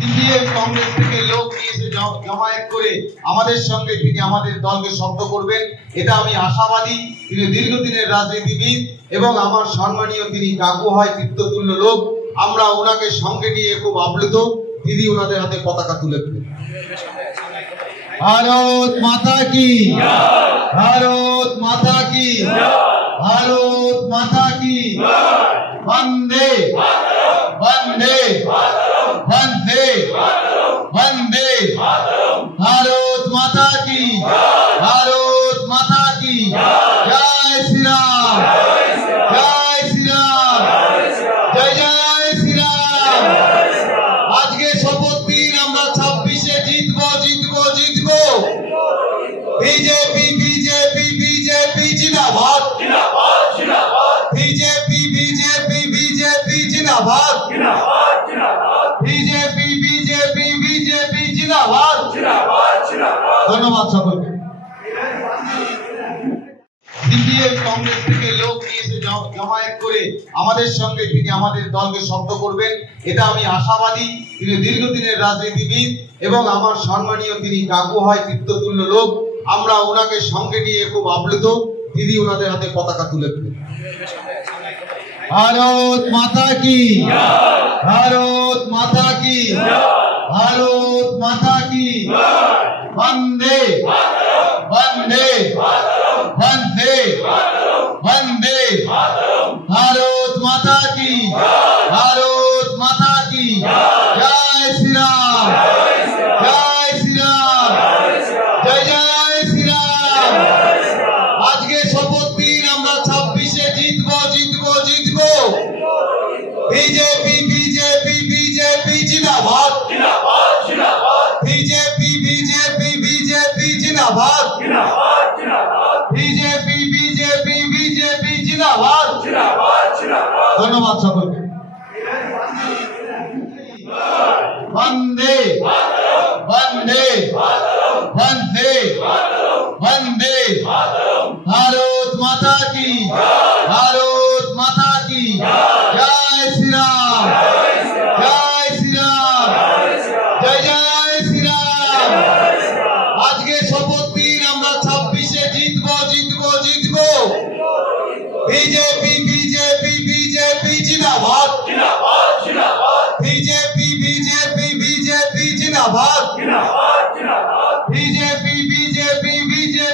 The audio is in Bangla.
সিপিএম কংগ্রেস থেকে লোক নিয়ে এসে জমায়েত করে আমাদের সঙ্গে তিনি আমাদের দলকে শক্ত করবেন, এটা আমি আশাবাদী। তিনি দীর্ঘদিনের রাজনীতিবিদ এবং আমার সম্মানীয় তিনি কাকু হয়, পিতৃতুল্য লোক। আমরা ওনাকে সঙ্গে নিয়ে খুব আপ্লুত। দিদি ওনাদের হাতে পতাকা তুলে দেবেন। ভারত মাতা কি, ভারত মাতা কি, ভারত মাতা কি, বন্দে বন্দে বন্দে বন্দে, ভারত মাতা কি, ভারত মাতা কি, জয় শ্রীরাম, জয় শ্রীরাম, জয় জয় শ্রীরাম। আজকে শপথ দিন আমরা 26-এ জিতবো জিতবো জিতবো। বিজেপি বিজেপি বিজেপি জিন্দাবাদ, বিজেপি বিজেপি বিজেপি জিন্দাবাদ, বিজেপি বিজেপি বিজেপি জিন্দাবাদ। ধন্যবাদ সকলকে। সিপিএম কংগ্রেস থেকে লোক নিয়ে এসে জমায়েত করে আমাদের সঙ্গে তিনি আমাদের দলকে শক্ত করবেন, এটা আমি আশাবাদী। তিনি দীর্ঘদিনের রাজনীতিবিদ এবং আমার সম্মানীয় তিনি কাকু হয়, পিতৃতুল্য লোক। আমরা ওনাকে সঙ্গে নিয়ে খুব আপ্লুত। দিদি ওনাদের হাতে পতাকা তুলে দেবেন। ভারত মাতা কি, ভারত মাতা কি, ভারত মাতা কি, বন্দে বন্দে বন্দে বন্দে, ভারত মাতা কি, ভারত মাতা কি, জয় শ্রীরাম, জয় শ্রীরাম, জয় জয় শ্রীরাম। আজকে শপথ দিন আমরা 26-এ জিতবো জিতবো জিতবো। বিজেপি বিজেপি বিজেপি জিন্দাবাদ, বিজেপি বিজেপি বিজেপি জিন্দাবাদ, বিজেপি বিজেপি বিজেপি জিন্দাবাদ। ধন্যবাদ সকলকে। বন্দে বন্দে বন্দে বন্দে, ভারত মাতা কি, ভারত মাতা কি, জয় শ্রীরাম, জয় শ্রীরাম, জয় জয় শ্রীরাম। আজকে শপথ দিন আমরা 26-এ জিতবো জিতবো জিতবো। বিজেপি বিজেপি বিজেপি জিন্দাবাদ, বিজেপি বিজেপি বিজেপি জিন্দাবাদ।